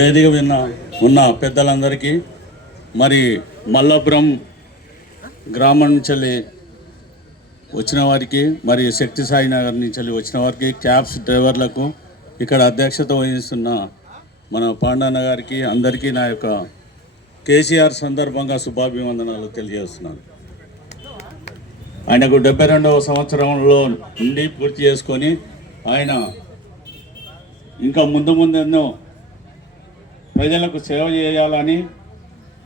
వేదిక ఉన్న పెద్దలందరికీ, మరి మల్లాపురం గ్రామం నుంచి వచ్చిన వారికి, మరి శక్తి సాయి నగర్ నుంచి వచ్చిన వారికి, క్యాబ్స్ డ్రైవర్లకు, ఇక్కడ అధ్యక్షత వహిస్తున్న మన పాండన్న గారికి అందరికీ నా యొక్క కేసీఆర్ సందర్భంగా శుభాభివందనాలు తెలియజేస్తున్నాను. ఆయనకు 72వ సంవత్సరంలో నుండి పూర్తి చేసుకొని ఆయన ఇంకా ముందు ఎన్నో ప్రజలకు సేవ చేయాలని,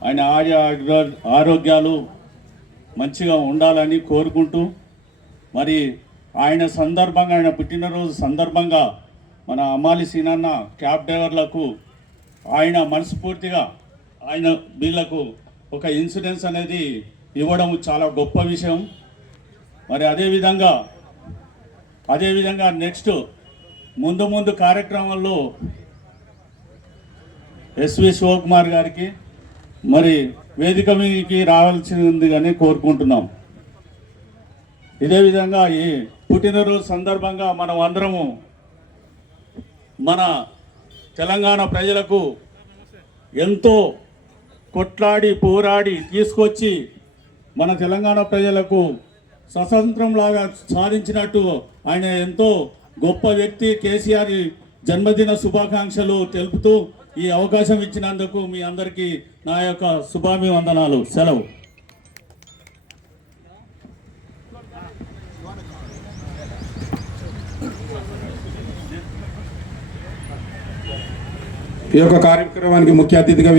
ఆయన ఆరోగ్యాలు మంచిగా ఉండాలని కోరుకుంటూ, మరి ఆయన సందర్భంగా, ఆయన పుట్టినరోజు సందర్భంగా మన అమ్మాలి సీనన్న క్యాబ్ డ్రైవర్లకు ఆయన మనస్ఫూర్తిగా ఆయన వీళ్ళకు ఒక ఇన్సూరెన్స్ అనేది ఇవ్వడం చాలా గొప్ప విషయం. మరి అదేవిధంగా నెక్స్ట్ ముందు కార్యక్రమాల్లో ఎస్వి శివకుమార్ గారికి మరి వేదిక మీదకి రావాల్సింది అని కోరుకుంటున్నాం. ఇదే విధంగా ఈ పుట్టినరోజు సందర్భంగా మనం అందరము మన తెలంగాణ ప్రజలకు ఎంతో కొట్లాడి పోరాడి తీసుకొచ్చి మన తెలంగాణ ప్రజలకు స్వతంత్రంలాగా సాధించినట్టు ఆయన ఎంతో గొప్ప వ్యక్తి. కేసీఆర్ జన్మదిన శుభాకాంక్షలు తెలుపుతూ ఈ అవకాశం ఇచ్చినందుకు మీ అందరికీ నా యొక్క శుభాభివందనాలు. సెలవు. ఈ యొక్క కార్యక్రమానికి ముఖ్య అతిథిగా